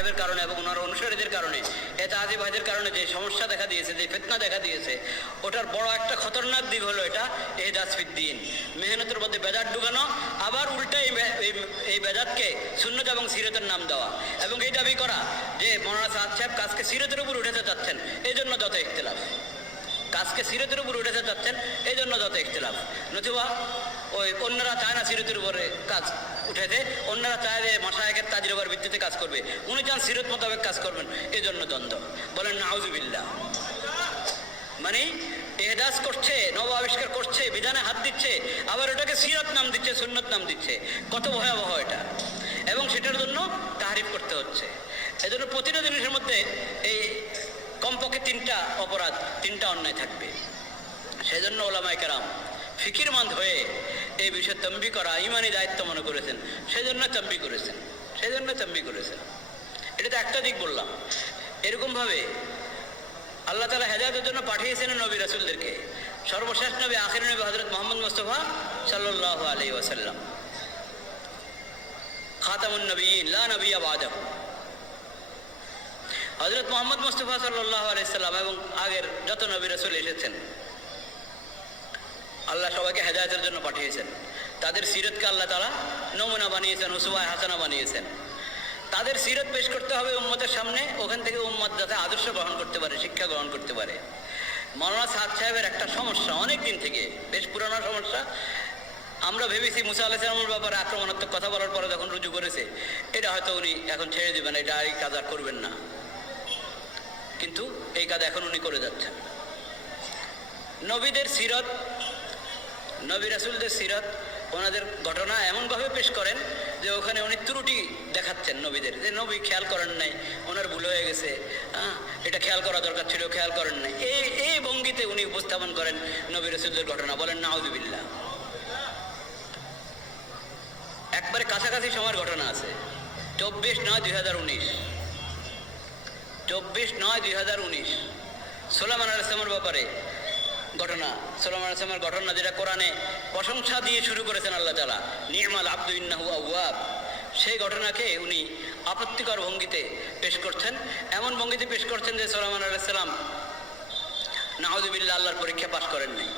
সাহেবের কারণে এবং ওনার অনুসারীদের কারণে, এতাহাজি ভাইদের কারণে যে সমস্যা দেখা দিয়েছে, যে ফিতনা দেখা দিয়েছে, ওটার বড় একটা খতরনাক দিক হলো এটা ইহদাস ফিদ্দিন, মেহনতের মধ্যে বেদাত ঢুকানো, আবার উল্টা এই বেদাতকে সুন্নত এবং সিরতের নাম দেওয়া, এবং এই দাবি করা যে মৌলানা সাদ সাহেব কাজকে সিরতের উপর উঠাতে চাচ্ছেন, এই জন্য যত ইখতিলাফ, কাজকে সিরতের উপর উঠাতে চাচ্ছেন এই জন্য যত ইখতিলাফ। নতুবা ওই অন্যরা চায় না সিরতের উপরে কাজ উঠেতে, অন্যরা চায় যে মাশায়েখের তাজরিবার ভিত্তিতে কাজ করবে, উনি চান সিরত মোতাবেক কাজ করবেন, এই জন্য দ্বন্দ্ব। বলেন নাউজুবিল্লাহ। মানে ইহদাস করছে, নব আবিষ্কার করছে, বিধানে হাত দিচ্ছে, আবার ওটাকে সিরত নাম দিচ্ছে, সুন্নত নাম দিচ্ছে। কত ভয়াবহ এটা! এবং সেটার জন্য তাহরিফ করতে হচ্ছে। এজন্য প্রতিটা জিনিসের মধ্যে এই কমপক্ষে তিনটা অপরাধ, তিনটা অন্যায় থাকবে। সেই জন্য ওলামায়ে কেরাম ফিকিরমন্দ হয়ে এই বিষয়ে তম্বি করা ইমানি দায়িত্ব মনে করেছেন, সেই জন্য তম্বি করেছেন, সেই জন্য তম্বি করেছেন। এটা তো একটা দিক বললাম। এরকমভাবে আল্লাহ তাআলা হেদায়েতের জন্য পাঠিয়েছেন নবী রাসূলদেরকে। সর্বশেষ নবী, আখির নবী হযরত মুহাম্মদ মুস্তাফা সাল্লাল্লাহু আলাইহি ওয়াসাল্লাম, খাতামুন নবিয়্যিন লা নবিয়্য বা'দাহু। হযরত মুহাম্মদ মুস্তাফা সাল্লাল্লাহু আলাইহি সাল্লাম এবং আগের যত নবী রাসূল এসেছেন, আল্লাহ সবাইকে হেদায়েতের জন্য পাঠিয়েছেন। তাদের সিরতকে আল্লাহ তাআলা নমুনা বানিয়েছেন, উসওয়া হাসানা বানিয়েছেন। তাদের সিরত পেশ করতে হবে উম্মতের সামনে, ওখান থেকে উম্মত যাতে আদর্শ গ্রহণ করতে পারে, শিক্ষা গ্রহণ করতে পারে। মৌলানা সাদ সাহেবের একটা সমস্যা, অনেক দিন থেকে, বেশ পুরানো সমস্যা। আমরা ভেবেছি মুসা আলাইহিস সালামের ব্যাপারে আক্রমণাত্মক কথা বলার পরে যখন রুজু করেছে, এটা হয়তো উনি এখন ছেড়ে দেবেন, এটা এই কাজ আর করবেন না। কিন্তু এই কাজ এখন উনি করে যাচ্ছেন। নবীদের সিরত, নবী রাসূলদের সিরত, ওনাদের ঘটনা এমনভাবে পেশ করেন যে ওখানে উনি ত্রুটি দেখাচ্ছেন নবীদের, যে নবী খেয়াল করেন নাই, ওনার ভুল হয়ে গেছে, এটা খেয়াল করা দরকার ছিল, খেয়াল করেন নাই, এই ভঙ্গিতে উনি উপস্থাপন করেন নবী রাসূলদের ঘটনা। বলেন নাউযুবিল্লাহ। একবারে কাছাকাছি সময়ের ঘটনা আছে। 24/9/2019, 24/9/2019 সুলাইমান আলাইহিস সালামের ব্যাপারে ঘটনা। সুলাইমান আলাইহিস সালামের ঘটনা যেটা কোরআনে প্রশংসা দিয়ে শুরু করেছেন আল্লাহ তাআলা, নি'মাল আবদু ইন্নাহু আওয়াব। সেই ঘটনাকে উনি আপত্তিকর ভঙ্গিতে পেশ করছেন, এমন ভঙ্গিতে পেশ করছেন যে সুলাইমান আলাইহিস সালাম নাউযুবিল্লাহ আল্লাহর পরীক্ষা পাশ করেন নাই।